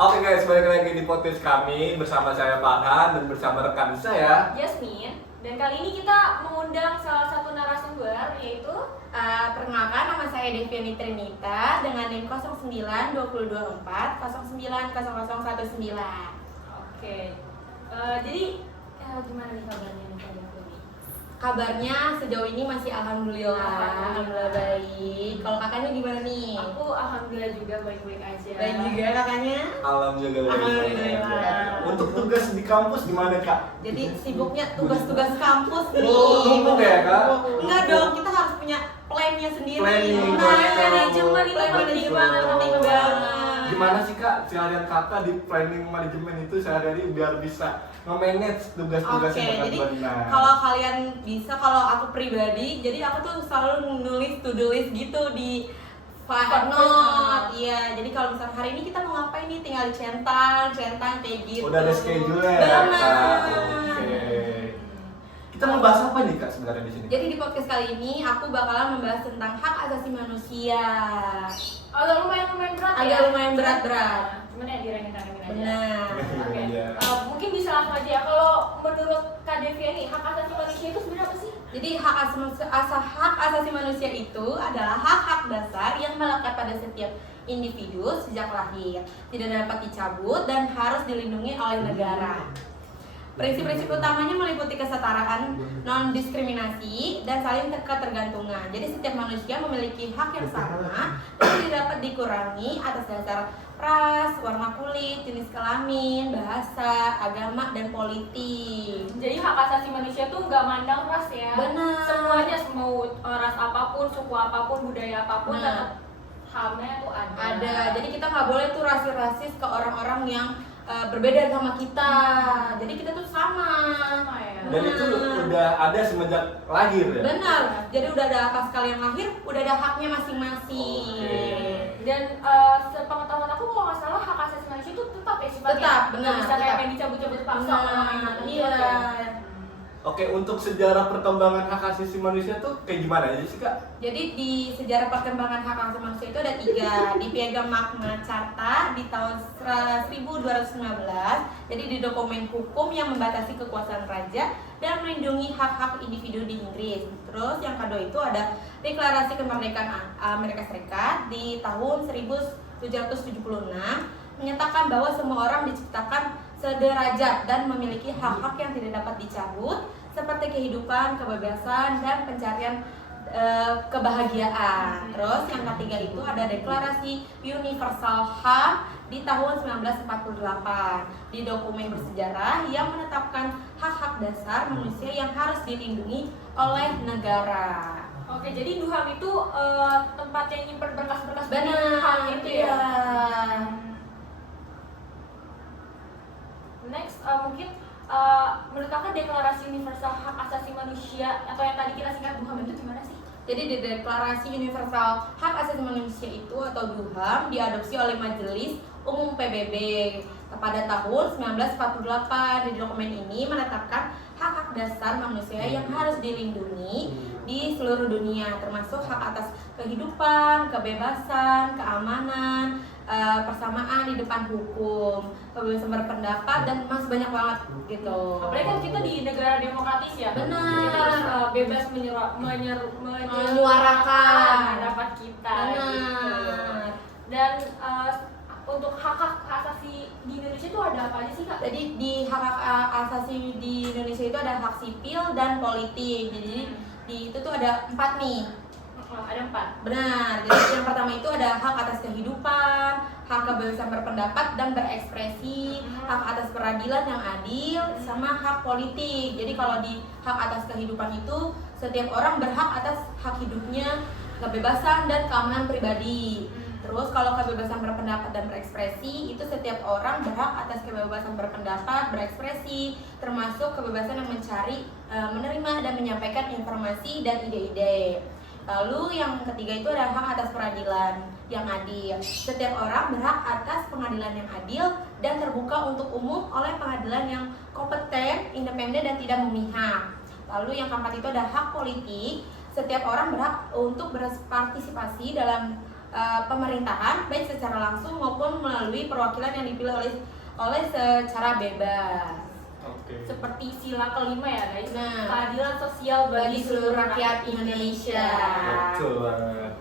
Oke guys, balik lagi di podcast kami bersama saya Farhan dan bersama rekan saya Jasmine. Dan kali ini kita mengundang salah satu narasumber yaitu Perkenalkan, nama saya Deviani Trinita dengan NIM 09224 090019. Oke. Jadi gimana nih kabarnya nih Kak Deviani? Kabarnya sejauh ini masih alhamdulillah. Alhamdulillah. Baik. Kalau kakaknya gimana nih? Aku alhamdulillah juga baik-baik aja. Baik juga kakaknya. Alhamdulillah. Alhamdulillah. Untuk tugas di kampus gimana Kak? Jadi sibuknya tugas-tugas kampus nih. Numpuk ya Kak? Enggak dong, kita harus punya plannya sendiri. Planning. Manajemen itu Plan penting manajemen banget. penting banget. Gimana sih Kak seharian Kakak di planning manajemen itu sehari-hari biar bisa nge-manage tugas-tugas Oke, yang jadi benar. kalau kalian bisa, kalau aku pribadi, jadi aku tuh selalu nulis to-do list gitu di note. Iya, jadi kalau misalnya hari ini kita mau ngapain nih, tinggal dicentang kayak gitu. Udah ada schedule ya Benar. Kak? Oke. Kita mau bahas apa nih Kak sebenarnya di sini? Jadi di podcast kali ini aku bakalan membahas tentang hak asasi manusia. Agak lumayan berat ya. Agak lumayan berat-berat. Cuman ya diremin-remin aja. Benar. Oke. Iya. Mungkin bisa langsung aja ya. Kalau menurut Kak Deviani, hak asasi manusia itu sebenarnya apa sih? Jadi hak asasi manusia itu adalah hak-hak dasar yang melekat pada setiap individu sejak lahir, tidak dapat dicabut dan harus dilindungi oleh negara. Prinsip-prinsip utamanya meliputi kesetaraan, non-diskriminasi, dan saling ketergantungan. Jadi setiap manusia memiliki hak yang sama dan tidak dapat dikurangi atas dasar ras, warna kulit, jenis kelamin, bahasa, agama, dan politik. Jadi hak asasi manusia tuh nggak mandang ras ya. Benar. Semuanya mau ras apapun, suku apapun, budaya apapun, Nah. tetap HAM-nya tuh ada. Ada, jadi kita nggak boleh tuh rasis ke orang-orang yang berbeda sama kita. Jadi kita tuh sama. Sama ya. Dan itu udah ada semenjak lahir ya? Benar. Jadi udah ada pas kalian lahir, udah ada haknya masing-masing. Oke. Dan sepengetahuan aku kalau nggak salah hak asasi manusia itu tetap ya sifatnya. Tetap, Nggak benar, bisa kayak tetap. yang dicabut-cabut paksa Nah, orang yang mati. iya. Oke, untuk sejarah perkembangan hak asasi manusia tuh kayak gimana aja sih Kak? Jadi di sejarah perkembangan hak asasi manusia itu ada 3 di Piagam Magna Carta di tahun 1215. Jadi di dokumen hukum yang membatasi kekuasaan raja dan melindungi hak-hak individu di Inggris. Terus yang kedua itu ada Deklarasi Kemerdekaan Amerika Serikat di tahun 1776 menyatakan bahwa semua orang diciptakan sederajat dan memiliki hak-hak yang tidak dapat dicabut seperti kehidupan, kebebasan, dan pencarian kebahagiaan. Terus yang ketiga itu ada Deklarasi Universal HAM di tahun 1948 di dokumen bersejarah yang menetapkan hak-hak dasar manusia yang harus dilindungi oleh negara. Oke, jadi Duham itu tempat yang nyimpen berkas-berkas dari Benar, HAM itu ya. iya. Next, mungkin menurut kakak deklarasi universal hak asasi manusia atau yang tadi kita singkat DUHAM itu gimana sih? Jadi di Deklarasi Universal Hak Asasi Manusia itu atau DUHAM diadopsi oleh Majelis Umum PBB pada tahun 1948. Di dokumen ini menetapkan hak-hak dasar manusia yang harus dilindungi di seluruh dunia, termasuk hak atas kehidupan, kebebasan, keamanan, persamaan di depan hukum, kebebasan berpendapat, dan masih banyak banget gitu. Apalagi kan kita di negara demokratis ya. Benar. Kita harus bebas Menyuarakan pendapat kita. Gitu. Benar. Dan untuk hak-hak asasi di Indonesia itu ada apa aja sih kak? Jadi di hak asasi di Indonesia itu ada hak sipil dan politik. Jadi di itu tuh ada 4 nih. Ada 4. Benar. Jadi yang pertama itu ada hak atas kehidupan, hak kebebasan berpendapat dan berekspresi, hak atas peradilan yang adil, sama hak politik. Jadi kalau di hak atas kehidupan itu setiap orang berhak atas hak hidupnya, kebebasan dan keamanan pribadi. Terus kalau kebebasan berpendapat dan berekspresi itu setiap orang berhak atas kebebasan berpendapat, berekspresi, termasuk kebebasan yang mencari, menerima dan menyampaikan informasi dan ide-ide. Lalu yang ketiga itu ada hak atas peradilan yang adil. Setiap orang berhak atas pengadilan yang adil dan terbuka untuk umum oleh pengadilan yang kompeten, independen dan tidak memihak. Lalu yang keempat itu ada hak politik. Setiap orang berhak untuk berpartisipasi dalam pemerintahan baik secara langsung maupun melalui perwakilan yang dipilih oleh secara bebas. Oke. Seperti sila kelima ya guys, Nah. keadilan sosial Bagi seluruh rakyat Indonesia. Betul banget.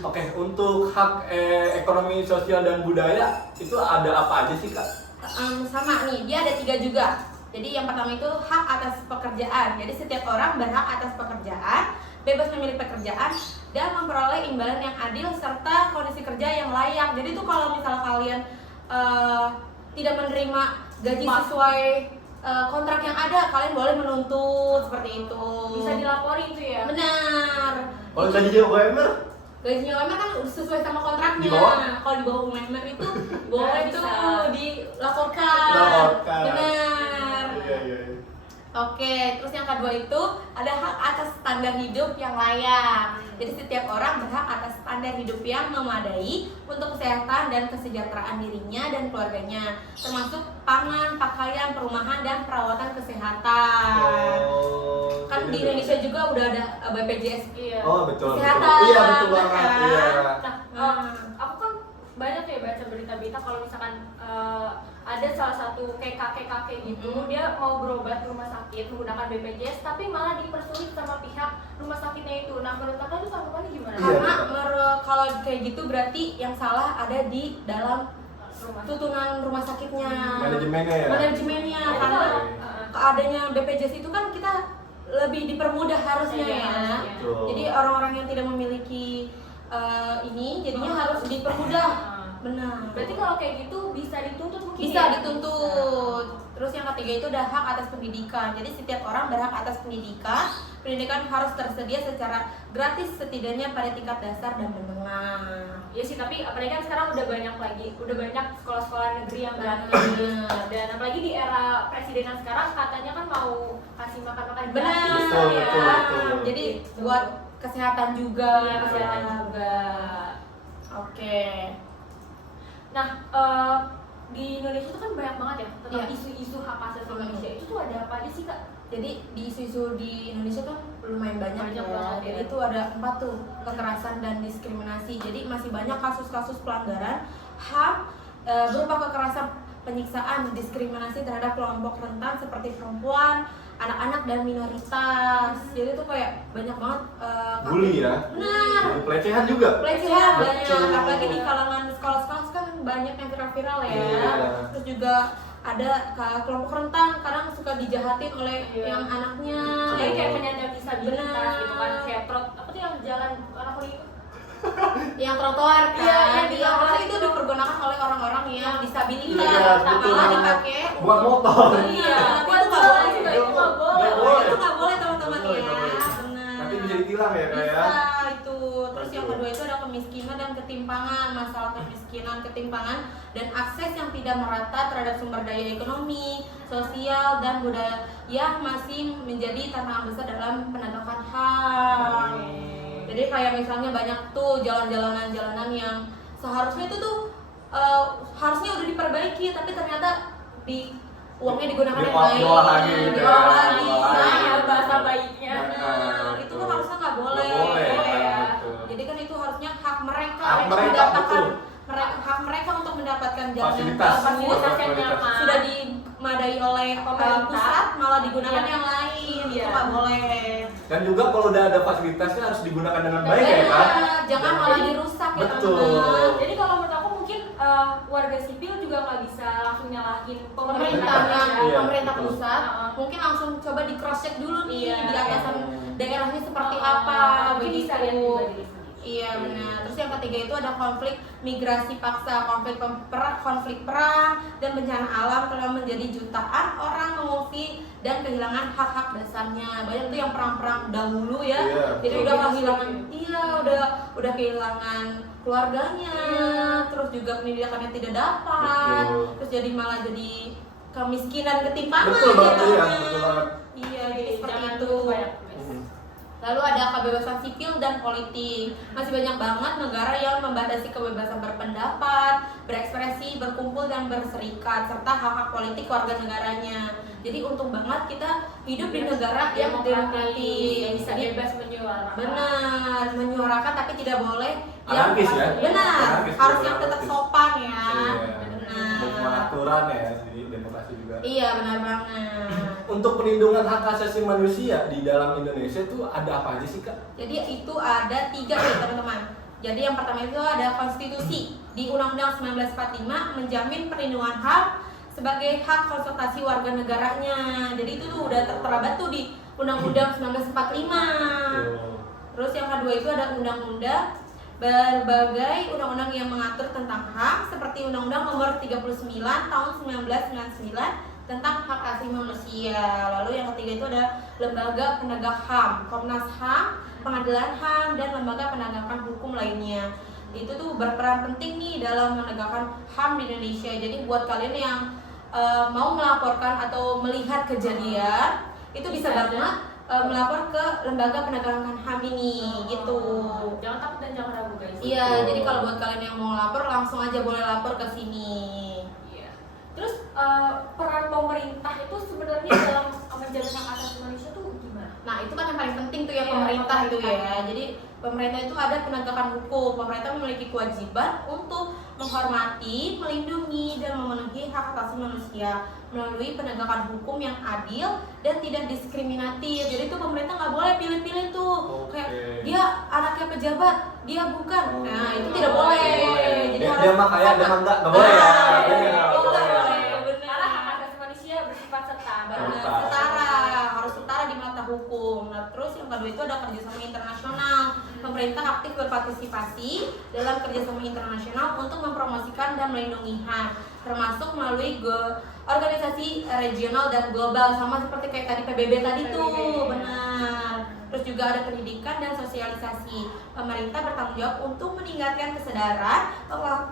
Oke, untuk hak ekonomi, sosial, dan budaya itu ada apa aja sih Kak? Sama nih, dia ada 3 juga. Jadi yang pertama itu hak atas pekerjaan. Jadi setiap orang berhak atas pekerjaan, bebas memilih pekerjaan, dan memperoleh imbalan yang adil serta kondisi kerja yang layak. Jadi itu kalau misal kalian tidak menerima gaji sesuai kontrak yang ada, kalian boleh menuntut seperti itu. Bisa dilaporin tuh ya. Benar. Kalau Itu- gaji dia UMR? gajinya UMR kan sesuai sama kontraknya. Di bawah? Kalau di bawah UMR itu boleh Bisa. tuh dilaporkan. Dilaporkan. Benar. Iya. Oke, terus yang kedua itu ada hak atas standar hidup yang layak. Jadi setiap orang berhak atas standar hidup yang memadai untuk kesehatan dan kesejahteraan dirinya dan keluarganya, termasuk pangan, pakaian, perumahan, dan perawatan kesehatan. Oh, Kan jadi di Indonesia juga udah ada BPJS. Iya. Oh betul. Kesehatan, Iya betul banget. kan? Iya. Nah, aku kan banyak ya baca berita-berita kalau misalkan ada salah satu kayak kakek-kakek gitu, dia mau berobat ke rumah sakit menggunakan BPJS, tapi malah dipersulit sama pihak rumah sakitnya itu. Nah, menurut kakak itu tanggapannya gimana? Iya. Karena kalau kayak gitu berarti yang salah ada di dalam Rumah. tutunan rumah sakitnya. Manajemennya ya. Manajemennya, Jadi karena kalau, adanya BPJS itu kan kita lebih dipermudah harusnya Iya, ya. harusnya. Betul. Jadi orang-orang yang tidak memiliki ini jadinya harus dipermudah. Benar. Berarti kalau kayak gitu bisa dituntut mungkin Bisa ya? dituntut. Terus yang ketiga itu ada hak atas pendidikan. Jadi setiap orang berhak atas pendidikan. Pendidikan harus tersedia secara gratis setidaknya pada tingkat dasar dan menengah. Iya sih, tapi apalagi kan sekarang udah banyak sekolah-sekolah negeri yang gratis. Benar. Dan apalagi di era presidenan sekarang katanya kan mau kasih makan-makan Benar. gratis Betul, ya. betul. Jadi buat kesehatan juga. Iya, kesehatan juga. Oke. Nah, di Indonesia itu kan banyak banget ya tentang Iya. isu-isu hak asasi manusia. Itu tuh ada apa aja sih Kak? Jadi di isu-isu di Indonesia kan lumayan banyak, Banyak ya. banget, ya. Jadi itu ada 4 tuh, kekerasan dan diskriminasi. Jadi masih banyak kasus-kasus pelanggaran HAM berupa kekerasan, penyiksaan, diskriminasi terhadap kelompok rentan seperti perempuan, anak-anak, dan minoritas. Jadi itu kayak banyak banget Bully ya. Benar. Bully, pelecehan juga. Pelecehan banyak, Betul. apalagi di kalangan sekolah-sekolah kan banyak yang viral-viral ya. Iya. Terus juga ada kelompok rentan kadang suka dijahatin oleh Iya. yang anaknya. Jadi kayak penyandang disabilitas Benar. gitu kan, kayak apa tuh yang jalan anak kuning itu? Yang trotoar kan. Iya, yang di Iya, trotoar karena itu itu. dipergunakan oleh orang-orang yang disabilitas. Iya, Tak betul. malah dipakai Buat motor. Iya, tapi buat itu nggak jalan boleh. juga itu nggak boleh. Nggak boleh. Itu nggak boleh teman-teman Nggak boleh, ya. nggak boleh. Benar. Nanti bisa ditilang ya Kak ya. Bisa itu. Terus yang Betul. kedua itu ada kemiskinan dan ketimpangan. Masalah kemiskinan, ketimpangan dan akses yang tidak merata terhadap sumber daya ekonomi, sosial, dan budaya masih menjadi tantangan besar dalam penegakan HAM. Jadi kayak misalnya banyak tuh jalanan-jalanan yang seharusnya itu tuh harusnya udah diperbaiki, tapi ternyata uangnya digunakan yang baik, Diolah lagi gitu ya. diolah lagi. Diolah Nah, lagi. ya bahasa baiknya. Benar, itu kan harusnya nggak boleh. Nggak boleh, Ya. betul. Jadi kan itu harusnya hak mereka Hak untuk mereka, mendapatkan betul. hak mereka untuk mendapatkan jalan Fasilitas. Fasilitas yang Fasilitas. nyaman. sudah dimadai oleh Pemerintah. pusat malah digunakan Iya. yang lain. Iya. Itu nggak boleh. Dan juga kalau udah ada fasilitasnya harus digunakan dengan baik ya Kak. Jangan malah dirusak ya Betul. teman-teman. Jadi kalau menurut aku mungkin warga sipil juga nggak bisa langsung nyalahin Pemerintahnya, Iya, pemerintah betul. pusat Heeh. mungkin langsung coba di cross check dulu nih Iya. di atasan daerahnya seperti apa Mungkin bisa lihat begitu. juga diri sendiri. Iya benar. Terus yang ketiga itu ada konflik migrasi paksa, konflik perang dan bencana alam telah menjadi jutaan orang mengungsi dan kehilangan hak-hak dasarnya. Banyak tuh yang perang-perang dahulu ya. Iya, Jadi betul. udah kehilangan, udah kehilangan keluarganya, terus juga pendidikannya tidak dapat, Betul. terus jadi malah jadi kemiskinan, ketimpangan Betul banget, iya, jatuhnya. betul banget. Iya, jadi seperti Jangan itu. banyak, guys. Lalu ada kebebasan sipil dan politik. Masih banyak banget negara yang membatasi kebebasan berpendapat, berekspresi, berkumpul dan berserikat, serta hak-hak politik warga negaranya. Jadi untung banget kita hidup di negara yang demokratis, yang bisa bebas menyuarakan. Benar, menyuarakan tapi tidak boleh Anarkis ya? Benar, Anarkis, harus juga yang tetap anarkis. sopan ya. Iya. Benar. Dengan aturan ya di demokrasi juga. Iya, benar banget. Untuk perlindungan hak asasi manusia di dalam Indonesia itu ada apa aja sih Kak? Jadi itu ada 3 nih teman-teman. Jadi yang pertama itu ada konstitusi. Di Undang-Undang 1945 menjamin perlindungan HAM sebagai hak konsultasi warga negaranya. Jadi itu tuh udah tertera tuh di Undang-Undang 1945. Terus yang kedua itu ada undang-undang, berbagai undang-undang yang mengatur tentang HAM seperti Undang-Undang Nomor 39 Tahun 1999 tentang hak asasi manusia. Lalu yang ketiga itu ada lembaga penegak HAM, Komnas HAM, Pengadilan HAM, dan lembaga penegakan hukum lainnya. Itu tuh berperan penting nih dalam menegakkan HAM di Indonesia. Jadi buat kalian yang mau melaporkan atau melihat kejadian, itu bisa banget melapor ke lembaga penegakan HAM ini gitu. Jangan takut dan jangan ragu guys. Iya, Betul. jadi kalau buat kalian yang mau lapor langsung aja boleh lapor ke sini. Iya. Terus peran pemerintah itu sebenarnya dalam menjaga hak asasi manusia tuh gimana? Nah, itu kan yang paling penting tuh ya Iya, pemerintah itu ya. pemerintah. Jadi pemerintah itu ada penegakan hukum. Pemerintah memiliki kewajiban untuk menghormati, melindungi, dan memenuhi hak asasi manusia melalui penegakan hukum yang adil dan tidak diskriminatif. Jadi tuh pemerintah nggak boleh pilih-pilih tuh. Oke. Kayak dia anaknya pejabat, dia bukan. Oh, Nah, itu nggak tidak boleh. Jadi Dia harus mah kaya, dia sama. mah nggak boleh ya. Nah, Dia itu nggak nggak boleh. boleh. Karena hak asasi manusia bersifat setara. Benar, setara, harus setara di mata hukum. Nah, terus yang kedua itu ada kerjasama internasional. Pemerintah aktif berpartisipasi dalam kerjasama internasional untuk mempromosikan dan melindungi HAM, termasuk melalui organisasi regional dan global, sama seperti kayak tadi PBB tadi tuh, PBB. benar. Terus juga ada pendidikan dan sosialisasi. Pemerintah bertanggung jawab untuk meningkatkan kesadaran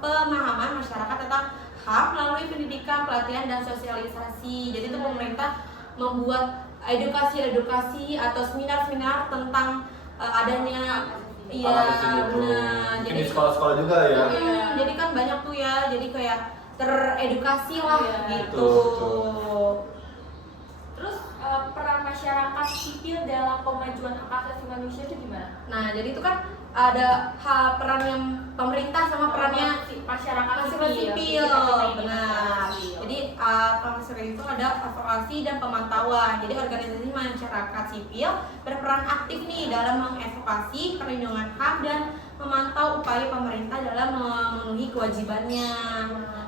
pemahaman masyarakat tentang HAM melalui pendidikan, pelatihan, dan sosialisasi. Jadi itu pemerintah membuat edukasi atau seminar-seminar tentang adanya Hak asasi iya itu. benar. Mungkin di sekolah-sekolah juga ya. Jadi kan banyak tuh ya. Jadi kayak teredukasi lah Iya. gitu. Betul. Terus peran masyarakat sipil dalam pemajuan hak asasi manusia itu gimana? Nah, jadi itu kan ada peran yang pemerintah sama perannya masyarakat sipil, benar. Jadi masyarakat itu ada advokasi dan pemantauan. Jadi organisasi masyarakat sipil berperan aktif nih dalam mengadvokasi perlindungan HAM dan memantau upaya pemerintah dalam memenuhi kewajibannya.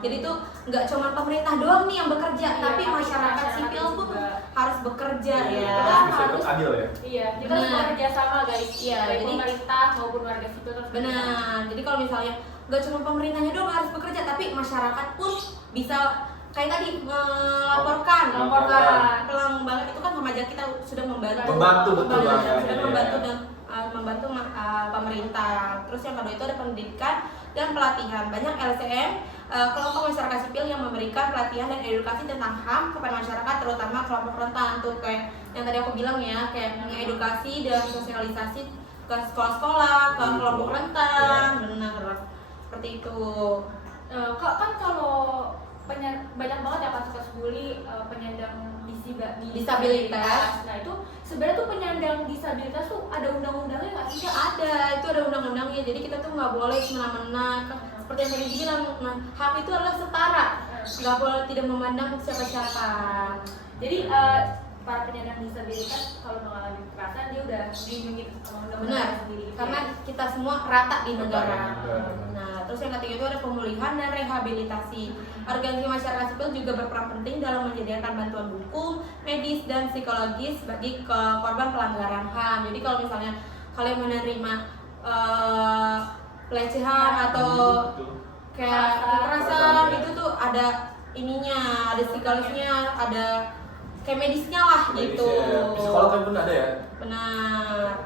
Jadi itu nggak cuma pemerintah doang nih yang bekerja, Iya, tapi tapi masyarakat masyarakat sipil pun juga. harus bekerja Iya, ya. harus bisa ikut adil ya. Iya, kita harus Benar. bekerja sama guys. Iya, Baik jadi- pemerintah maupun warga sipil harus bekerja sama. Benar. Jadi kalau misalnya nggak cuma pemerintahnya doang harus bekerja, tapi masyarakat pun bisa kayak tadi melaporkan, Melaporkan. pelang banget itu kan remaja kita sudah membantu. Membantu, betul Benar, banget. sudah Iya. membantu dan membantu pemerintah. Terus yang kedua itu ada pendidikan dan pelatihan. Banyak LCM kelompok masyarakat sipil yang memberikan pelatihan dan edukasi tentang HAM kepada masyarakat, terutama kelompok rentan tuh kayak yang tadi aku bilang ya, kayak mengedukasi dan sosialisasi ke sekolah-sekolah, ke kelompok rentan, benar seperti itu. Kak, kan kalau banyak banget ya kasus-kasus bully penyandang disabilitas. Nah itu sebenarnya tuh penyandang disabilitas tuh ada undang-undangnya nggak sih? Kak? Itu ada undang-undangnya. Jadi kita tuh nggak boleh semena-mena. Seperti yang tadi bilang, nah, HAM itu adalah setara, nggak boleh tidak memandang siapa-siapa. Jadi para penyandang disabilitas kalau mengalami kekerasan dia udah dilindungi sama undang-undang Benar, sendiri gitu karena ya? kita semua rata di negara. Benar. Nah, terus yang ketiga itu ada pemulihan dan rehabilitasi. Organisasi masyarakat sipil juga berperan penting dalam menyediakan bantuan hukum, medis, dan psikologis bagi korban pelanggaran HAM. Jadi kalau misalnya kalian menerima pelecehan atau Betul. kayak kekerasan itu tuh ada ininya, ada psikologisnya, ada kayak medisnya lah gitu. Medisnya, psikolog kan pun ada ya. Benar.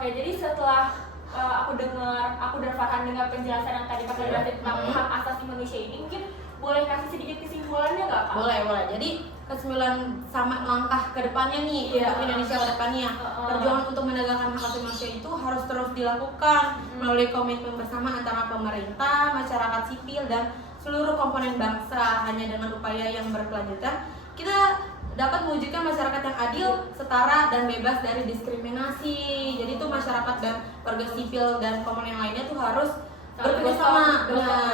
Jadi setelah aku dan Farhan dengar penjelasan yang tadi pakai berarti tentang hak asasi manusia ini, mungkin boleh kasih sedikit kesimpulannya nggak Kak? Boleh. Jadi kesimpulan sama langkah ke depannya nih untuk Indonesia ke depannya. Perjuangan untuk menegakkan hak asasi manusia itu harus terus dilakukan melalui komitmen bersama antara pemerintah, masyarakat sipil dan seluruh komponen bangsa. Hanya dengan upaya yang berkelanjutan kita dapat mewujudkan masyarakat yang adil, setara dan bebas dari diskriminasi. Jadi itu masyarakat dan warga sipil dan komponen lainnya tuh harus bekerja sama dengan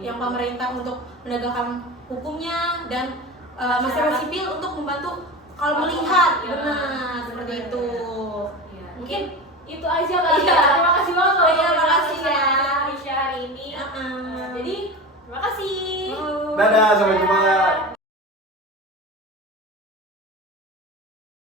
yang pemerintah untuk menegakkan hukumnya dan masyarakat sipil untuk membantu kalau melihat benar seperti itu. Mungkin itu aja kali ya. Terima kasih banget. Iya, makasih ya Indonesia hari ini. Jadi terima kasih. Dadah, sampai jumpa.